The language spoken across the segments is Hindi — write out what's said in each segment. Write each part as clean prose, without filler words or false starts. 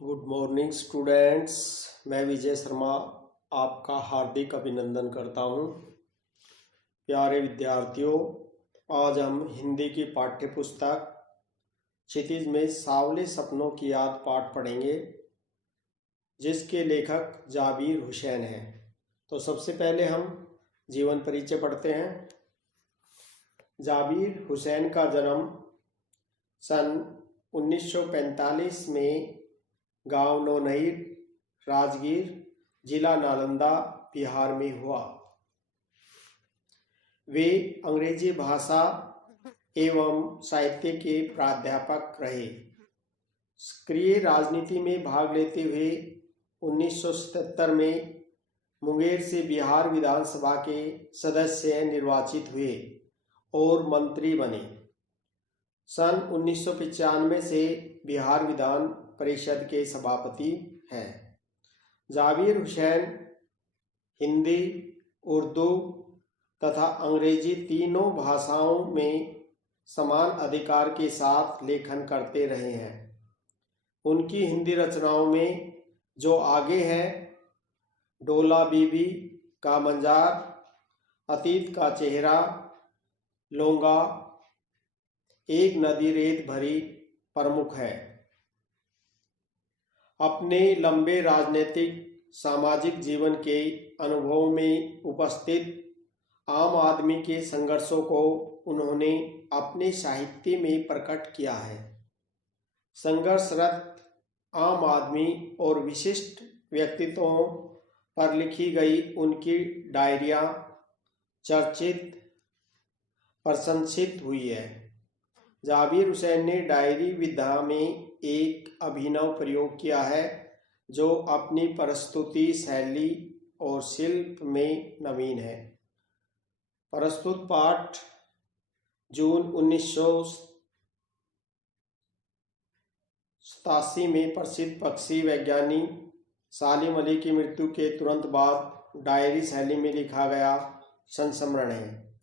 Good morning students. मैं विजय शर्मा आपका हार्दिक अभिनंदन करता हूं। प्यारे विद्यार्थियों, आज हम हिंदी की पाठ्य पुस्तक क्षितिज में सांवले सपनों की याद पाठ पढ़ेंगे, जिसके लेखक जाबिर हुसैन हैं। तो सबसे पहले हम जीवन परिचय पढ़ते हैं। जाबिर हुसैन का जन्म सन 1945 में गांव नौनहीर, राजगीर, जिला नालंदा, बिहार में हुआ। वे अंग्रेजी भाषा एवं साहित्य के प्राध्यापक रहे। सक्रिय राजनीति में भाग लेते हुए 1977 में मुंगेर से बिहार विधानसभा के सदस्य निर्वाचित हुए और मंत्री बने। सन 1995 से बिहार विधान परिषद के सभापति हैं। जाबिर हुसैन हिंदी, उर्दू तथा अंग्रेजी तीनों भाषाओं में समान अधिकार के साथ लेखन करते रहे हैं। उनकी हिंदी रचनाओं में जो आगे हैं: डोला बीबी का मंजार, अतीत का चेहरा, लोंगा, एक नदी रेत भरी प्रमुख है। अपने लंबे राजनीतिक सामाजिक जीवन के अनुभव में उपस्थित आम आदमी के संघर्षों को उन्होंने अपने साहित्य में प्रकट किया है। संघर्षरत आम आदमी और विशिष्ट व्यक्तित्वों पर लिखी गई उनकी डायरियां चर्चित प्रशंसित हुई है। जाबिर हुसैन ने डायरी विधा में एक अभिनव प्रयोग किया है, जो अपनी प्रस्तुति शैली और शिल्प में नवीन है। प्रस्तुत पाठ जून 1987 में प्रसिद्ध पक्षी वैज्ञानिक सालिम अली की मृत्यु के तुरंत बाद डायरी शैली में लिखा गया संस्मरण है।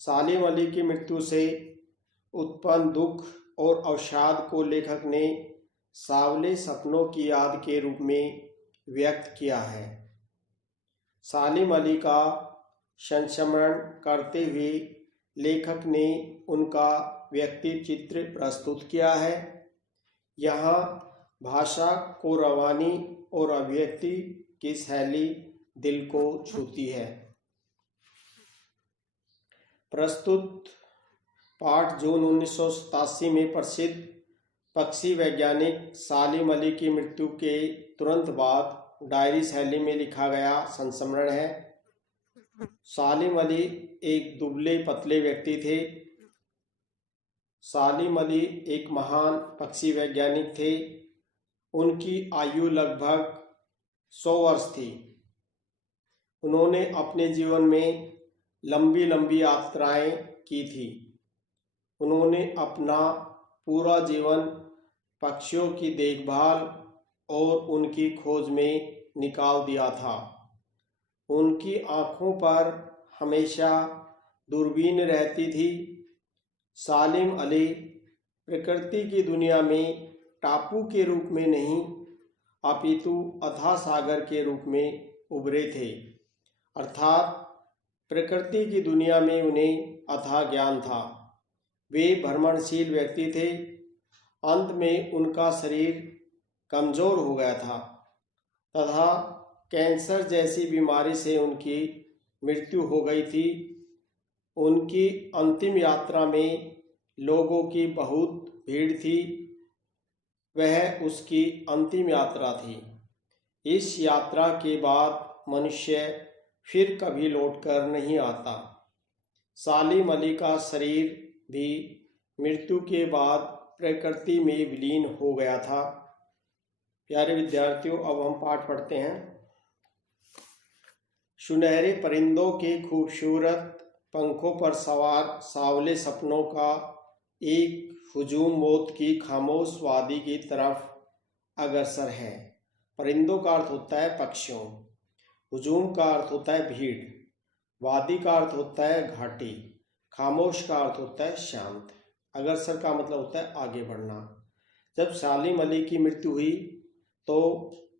सालिम अली की मृत्यु से उत्पन्न दुख और अवसाद को लेखक ने सांवले सपनों की याद के रूप में व्यक्त किया है। सालिम अली का संस्मरण करते हुए लेखक ने उनका व्यक्तित्व चित्र प्रस्तुत किया है। यहाँ भाषा को रवानी और अभिव्यक्ति की शैली दिल को छूती है। प्रस्तुत पाठ जून 1987 में प्रसिद्ध पक्षी वैज्ञानिक सालिम अली की मृत्यु के तुरंत बाद डायरी शैली में लिखा गया संस्मरण है। सालिम अली एक दुबले पतले व्यक्ति थे। सालिम अली एक महान पक्षी वैज्ञानिक थे। उनकी आयु लगभग 100 वर्ष थी। उन्होंने अपने जीवन में लंबी लंबी यात्राएं की थी। उन्होंने अपना पूरा जीवन पक्षियों की देखभाल और उनकी खोज में निकाल दिया था। उनकी आँखों पर हमेशा दूरबीन रहती थी। सालिम अली प्रकृति की दुनिया में टापू के रूप में नहीं, अपितु अथाह सागर के रूप में उभरे थे। अर्थात प्रकृति की दुनिया में उन्हें अथाह ज्ञान था। वे भ्रमणशील व्यक्ति थे। अंत में उनका शरीर कमजोर हो गया था तथा कैंसर जैसी बीमारी से उनकी मृत्यु हो गई थी। उनकी अंतिम यात्रा में लोगों की बहुत भीड़ थी। वह उसकी अंतिम यात्रा थी। इस यात्रा के बाद मनुष्य फिर कभी लौटकर नहीं आता। सालिम अली का शरीर भी मृत्यु के बाद प्रकृति में विलीन हो गया था। प्यारे विद्यार्थियों, अब हम पाठ पढ़ते हैं। सुनहरे परिंदों के खूबसूरत पंखों पर सवार सांवले सपनों का एक हुजूम मौत की खामोश वादी की तरफ अग्रसर है। परिंदों का अर्थ होता है पक्षियों, हुजूम का अर्थ होता है भीड़, वादी का अर्थ होता है घाटी, खामोश का अर्थ होता है शांत, अग्रसर का मतलब होता है आगे बढ़ना। जब सालिम अली की मृत्यु हुई तो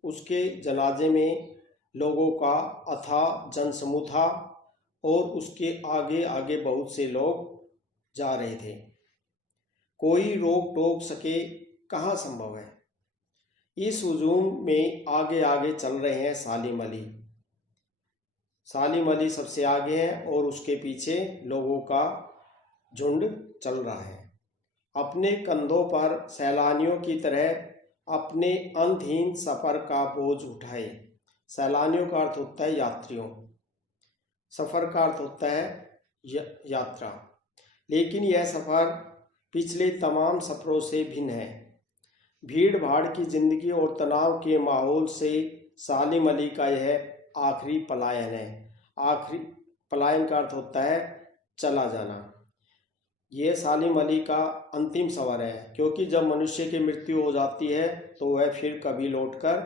उसके जनाजे में लोगों का अथाह जनसमूह था और उसके आगे आगे बहुत से लोग जा रहे थे। कोई रोक टोक सके कहाँ संभव है। इस हुजूम में आगे आगे चल रहे हैं सालिम अली। सालिम अली सबसे आगे है और उसके पीछे लोगों का झुंड चल रहा है। अपने कंधों पर सैलानियों की तरह अपने अंतहीन सफर का बोझ उठाए। सैलानियों का अर्थ होता है यात्रियों, सफर का अर्थ होता है यात्रा। लेकिन यह सफर पिछले तमाम सफरों से भिन्न है। भीड़ भाड़ की जिंदगी और तनाव के माहौल से सालिम अली का यह आखिरी पलायन है। आखिरी पलायन का अर्थ होता है चला जाना। यह सालिम अली का अंतिम सफर है, क्योंकि जब मनुष्य की मृत्यु हो जाती है तो वह फिर कभी लौटकर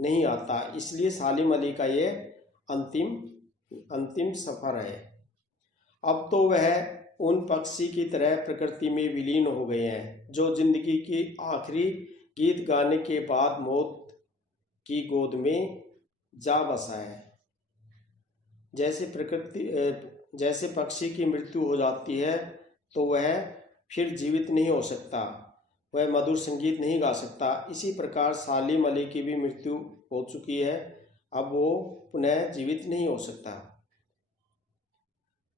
नहीं आता। इसलिए सालिम अली का ये अंतिम सफर है। अब तो वह उन पक्षी की तरह प्रकृति में विलीन हो गए हैं जो जिंदगी की आखिरी गीत गाने के बाद मौत की गोद में जा बसा है। जैसे पक्षी की मृत्यु हो जाती है तो वह फिर जीवित नहीं हो सकता, वह मधुर संगीत नहीं गा सकता। इसी प्रकार सालिम अली की भी मृत्यु हो चुकी है, अब वो पुनः जीवित नहीं हो सकता।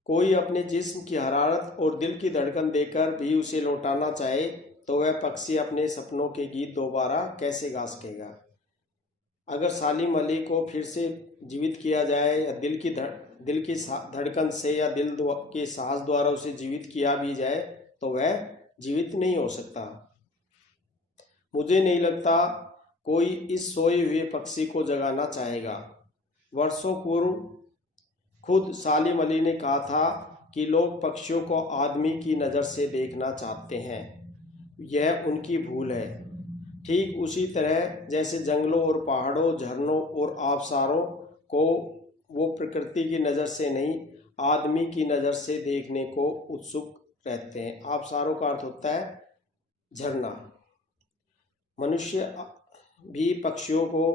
कोई अपने जिस्म की हरारत और दिल की धड़कन देकर भी उसे लौटाना चाहे तो वह पक्षी अपने सपनों के गीत दोबारा कैसे गा सकेगा। अगर सालिम अली को फिर से जीवित किया जाए या दिल की धड़कन से या दिल के सांस द्वारा उसे जीवित किया भी जाए तो वह जीवित नहीं हो सकता। मुझे नहीं लगता कोई इस सोए हुए पक्षी को जगाना चाहेगा। वर्षों पूर्व खुद सालिम अली ने कहा था कि लोग पक्षियों को आदमी की नज़र से देखना चाहते हैं, यह उनकी भूल है। ठीक उसी तरह जैसे जंगलों और पहाड़ों, झरनों और आबशारों को वो प्रकृति की नज़र से नहीं आदमी की नज़र से देखने को उत्सुक रहते हैं। आबशारों का अर्थ होता है झरना। मनुष्य भी पक्षियों को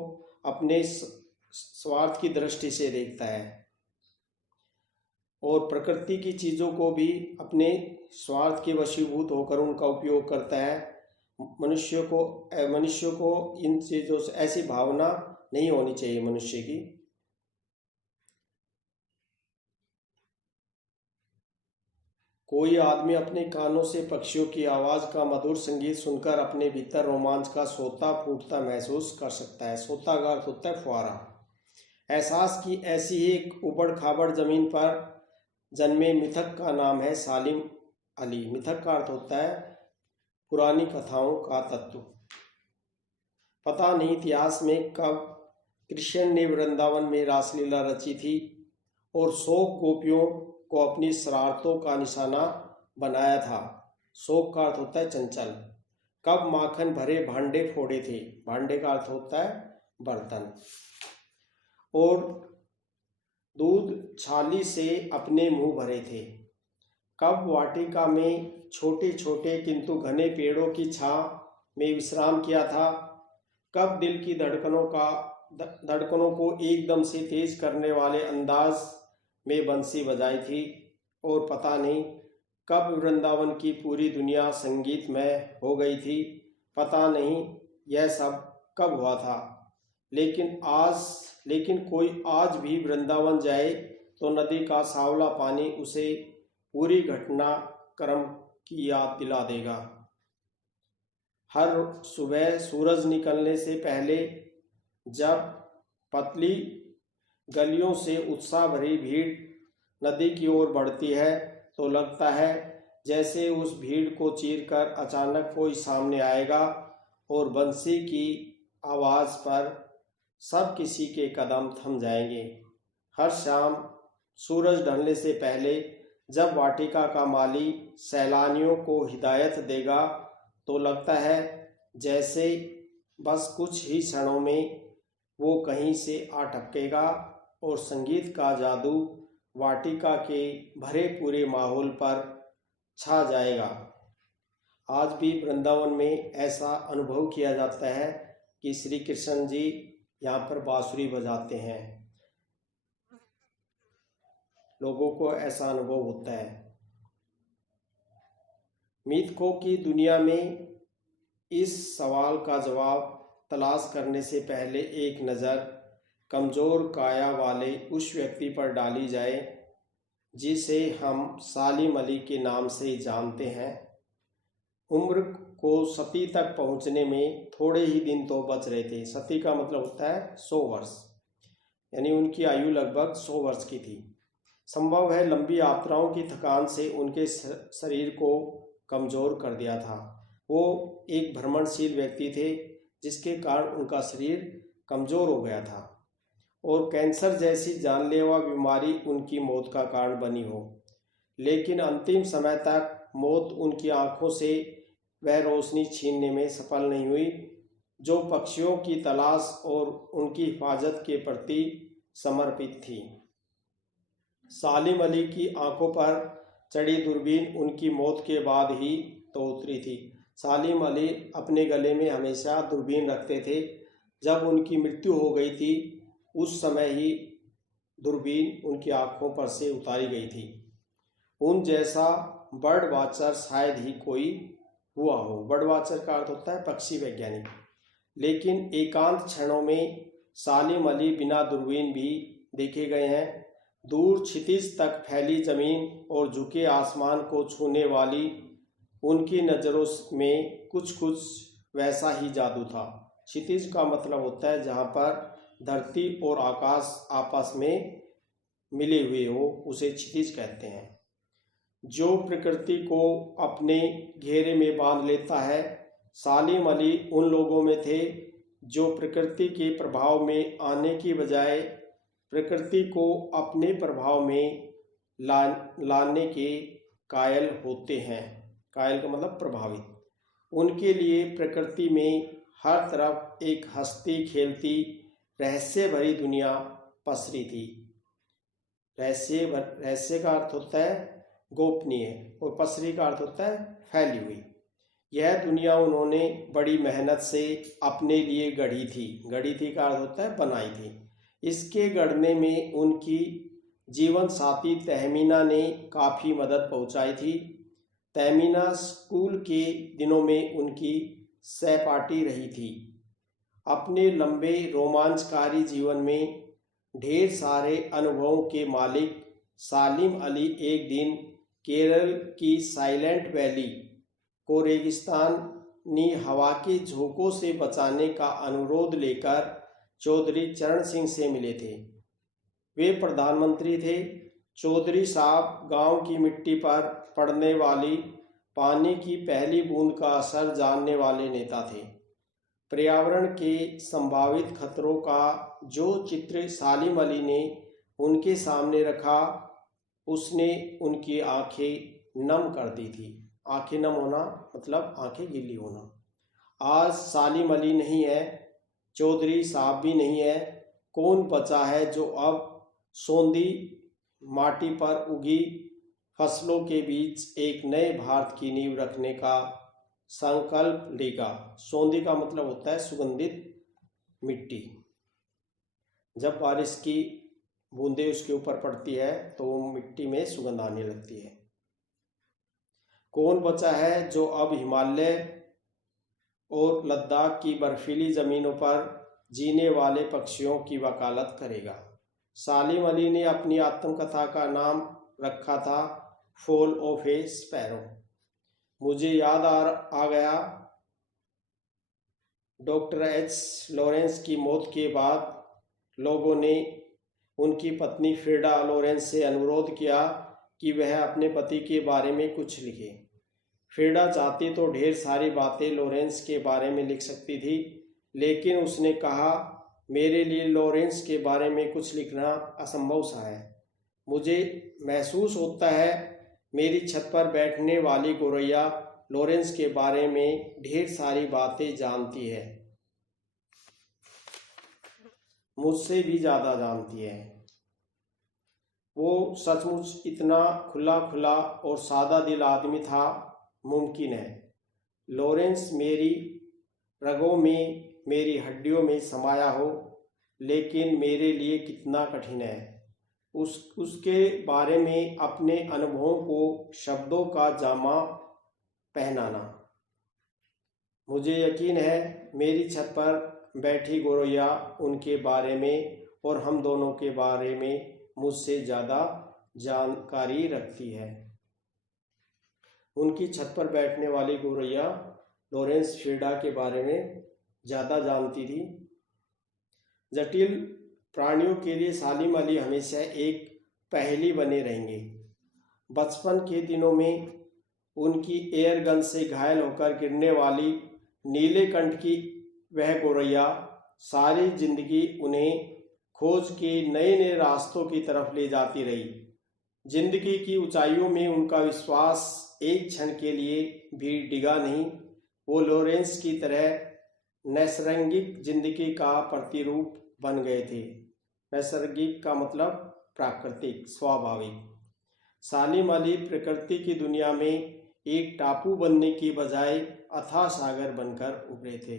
अपने स्वार्थ की दृष्टि से देखता है और प्रकृति की चीज़ों को भी अपने स्वार्थ के वशीभूत होकर उनका उपयोग करता है। मनुष्य को इन चीज़ों से ऐसी भावना नहीं होनी चाहिए मनुष्य की। कोई आदमी अपने कानों से पक्षियों की आवाज़ का मधुर संगीत सुनकर अपने भीतर रोमांच का सोता फूटता महसूस कर सकता है। सोता का अर्थ होता है फुहारा। एहसास की ऐसी ही एक उबड़ खाबड़ जमीन पर जन्मे मिथक का नाम है सालिम अली। मिथक का अर्थ होता है पुरानी कथाओं का तत्व। पता नहीं इतिहास में कब कृष्ण ने वृंदावन में रासलीला रची थी और 100 गोपियों को अपनी शरारतों का निशाना बनाया था। शोक का अर्थ होता है चंचल। कब माखन भरे भांडे फोड़े थे। भांडे का अर्थ होता है बर्तन। और दूध छाली से अपने मुंह भरे थे। कब वाटिका में छोटे छोटे किंतु घने पेड़ों की छांव में विश्राम किया था। कब दिल की धड़कनों को एकदम से तेज करने वाले अंदाज में बंसी बजाई थी। और पता नहीं कब वृंदावन की पूरी दुनिया संगीतमय हो गई थी। पता नहीं यह सब कब हुआ था। लेकिन कोई आज भी वृंदावन जाए तो नदी का सांवला पानी उसे पूरी घटनाक्रम की याद दिला देगा। हर सुबह सूरज निकलने से पहले जब पतली गलियों से उत्साह भरी भीड़ नदी की ओर बढ़ती है तो लगता है जैसे उस भीड़ को चीरकर अचानक कोई सामने आएगा और बंसी की आवाज़ पर सब किसी के कदम थम जाएंगे। हर शाम सूरज ढलने से पहले जब वाटिका का माली सैलानियों को हिदायत देगा तो लगता है जैसे बस कुछ ही क्षणों में वो कहीं से आ टपकेगा और संगीत का जादू वाटिका के भरे पूरे माहौल पर छा जाएगा। आज भी वृंदावन में ऐसा अनुभव किया जाता है कि श्री कृष्ण जी यहाँ पर बांसुरी बजाते हैं। लोगों को ऐसा अनुभव होता है। मिथकों की दुनिया में इस सवाल का जवाब तलाश करने से पहले एक नज़र कमज़ोर काया वाले उस व्यक्ति पर डाली जाए जिसे हम सालिम अली के नाम से जानते हैं। उम्र को सती तक पहुंचने में थोड़े ही दिन तो बच रहे थे। सती का मतलब होता है 100 वर्ष, यानी उनकी आयु लगभग 100 वर्ष की थी। संभव है लंबी यात्राओं की थकान से उनके शरीर को कमज़ोर कर दिया था। वो एक भ्रमणशील व्यक्ति थे जिसके कारण उनका शरीर कमज़ोर हो गया था और कैंसर जैसी जानलेवा बीमारी उनकी मौत का कारण बनी हो। लेकिन अंतिम समय तक मौत उनकी आंखों से वह रोशनी छीनने में सफल नहीं हुई जो पक्षियों की तलाश और उनकी हिफाजत के प्रति समर्पित थी। सालिम अली की आंखों पर चढ़ी दूरबीन उनकी मौत के बाद ही तो उतरी थी। सालिम अली अपने गले में हमेशा दूरबीन रखते थे। जब उनकी मृत्यु हो गई थी उस समय ही दूरबीन उनकी आंखों पर से उतारी गई थी। उन जैसा बर्ड वाचर शायद ही कोई हुआ हो। बर्ड वाचर का अर्थ होता है पक्षी वैज्ञानिक। लेकिन एकांत क्षणों में सालिम अली बिना दूरबीन भी देखे गए हैं। दूर क्षितिज तक फैली जमीन और झुके आसमान को छूने वाली उनकी नज़रों में कुछ कुछ वैसा ही जादू था। क्षितिज का मतलब होता है जहाँ पर धरती और आकाश आपस में मिले हुए हो, उसे क्षितिज कहते हैं। जो प्रकृति को अपने घेरे में बांध लेता है। सालिम अली उन लोगों में थे जो प्रकृति के प्रभाव में आने की बजाय प्रकृति को अपने प्रभाव में लाने के कायल होते हैं। कायल का मतलब प्रभावित। उनके लिए प्रकृति में हर तरफ एक हंसती खेलती रहस्य भरी दुनिया पसरी थी। रहस्य का अर्थ होता है गोपनीय और पसरी का अर्थ होता है फैली हुई। यह दुनिया उन्होंने बड़ी मेहनत से अपने लिए गढ़ी थी। गढ़ी थी का अर्थ होता है बनाई थी। इसके गढ़ने में उनकी जीवन साथी तहमीना ने काफ़ी मदद पहुंचाई थी। तहमीना स्कूल के दिनों में उनकी सहपाठी रही थी। अपने लंबे रोमांचकारी जीवन में ढेर सारे अनुभवों के मालिक सालिम अली एक दिन केरल की साइलेंट वैली को रेगिस्तानी हवा के झोंकों से बचाने का अनुरोध लेकर चौधरी चरण सिंह से मिले थे। वे प्रधानमंत्री थे। चौधरी साहब गांव की मिट्टी पर पड़ने वाली पानी की पहली बूंद का असर जानने वाले नेता थे। पर्यावरण के संभावित खतरों का जो चित्र सालिम अली ने उनके सामने रखा उसने उनकी आंखें नम कर दी थी। आंखें नम होना मतलब आंखें गीली होना। आज सालिम अली नहीं है, चौधरी साहब भी नहीं है। कौन बचा है जो अब सोंधी माटी पर उगी फसलों के बीच एक नए भारत की नींव रखने का संकल्प लेगा। सोंधी का मतलब होता है सुगंधित मिट्टी। जब बारिश की बूंदें उसके ऊपर पड़ती है तो मिट्टी में सुगंध आने लगती है। कौन बचा है जो अब हिमालय और लद्दाख की बर्फीली ज़मीनों पर जीने वाले पक्षियों की वकालत करेगा। सालिम अली ने अपनी आत्मकथा का नाम रखा था फॉल ऑफ ए स्पैरो। मुझे याद आ गया डॉक्टर एच लॉरेंस की मौत के बाद लोगों ने उनकी पत्नी फ्रीडा लॉरेंस से अनुरोध किया कि वह अपने पति के बारे में कुछ लिखे। फ्रीडा चाहती तो ढेर सारी बातें लॉरेंस के बारे में लिख सकती थी, लेकिन उसने कहा मेरे लिए लॉरेंस के बारे में कुछ लिखना असंभव सा है। मुझे महसूस होता है मेरी छत पर बैठने वाली गोरैया लॉरेंस के बारे में ढेर सारी बातें जानती है, मुझसे भी ज़्यादा जानती है। वो सचमुच इतना खुला खुला और सादा दिल आदमी था, मुमकिन है। लॉरेंस मेरी रगों में मेरी हड्डियों में समाया हो, लेकिन मेरे लिए कितना कठिन है उसके बारे में अपने अनुभवों को शब्दों का जामा पहनाना। मुझे यकीन है मेरी छत पर बैठी गोरैया उनके बारे में और हम दोनों के बारे में मुझसे ज़्यादा जानकारी रखती है। उनकी छत पर बैठने वाली गोरैया लॉरेंस फ्रीडा के बारे में ज़्यादा जानती थी। जटिल प्राणियों के लिए सालिम अली हमेशा एक पहेली बने रहेंगे। बचपन के दिनों में उनकी एयर गन से घायल होकर गिरने वाली नीलेकंठ की वह गोरैया सारी जिंदगी उन्हें खोज के नए नए रास्तों की तरफ ले जाती रही। जिंदगी की ऊंचाइयों में उनका विश्वास एक क्षण के लिए भी डिगा नहीं। वो लॉरेंस की तरह नैसर्गिक जिंदगी का प्रतिरूप बन गए थे। नैसर्गिक का मतलब प्राकृतिक, स्वाभाविक। सालिम अली प्रकृति की दुनिया में एक टापू बनने की बजाय अथाह सागर बनकर उभरे थे।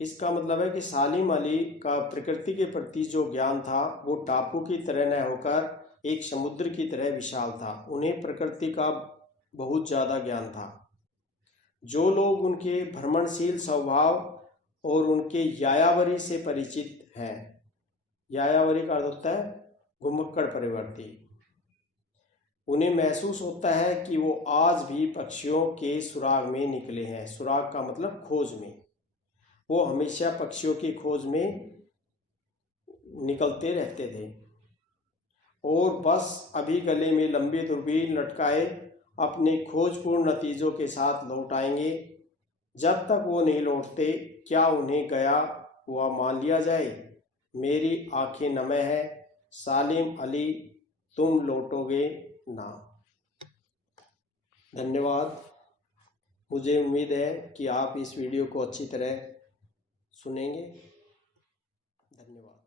इसका मतलब है कि सालिम अली का प्रकृति के प्रति जो ज्ञान था वो टापू की तरह न होकर एक समुद्र की तरह विशाल था। उन्हें प्रकृति का बहुत ज़्यादा ज्ञान था। जो लोग उनके भ्रमणशील स्वभाव और उनके यायावरी से परिचित हैं, यायावरी का अर्थ होता है घुमक्कड़ प्रवृत्ति, उन्हें महसूस होता है कि वो आज भी पक्षियों के सुराग में निकले हैं। सुराग का मतलब खोज में। वो हमेशा पक्षियों की खोज में निकलते रहते थे और बस अभी गले में लंबी दूरबीन लटकाए अपने खोजपूर्ण नतीजों के साथ लौट आएंगे। जब तक वो नहीं लौटते क्या उन्हें गया हुआ मान लिया जाए? मेरी आंखें नमे हैं सालिम अली, तुम लौटोगे ना। धन्यवाद। मुझे उम्मीद है कि आप इस वीडियो को अच्छी तरह सुनेंगे। धन्यवाद।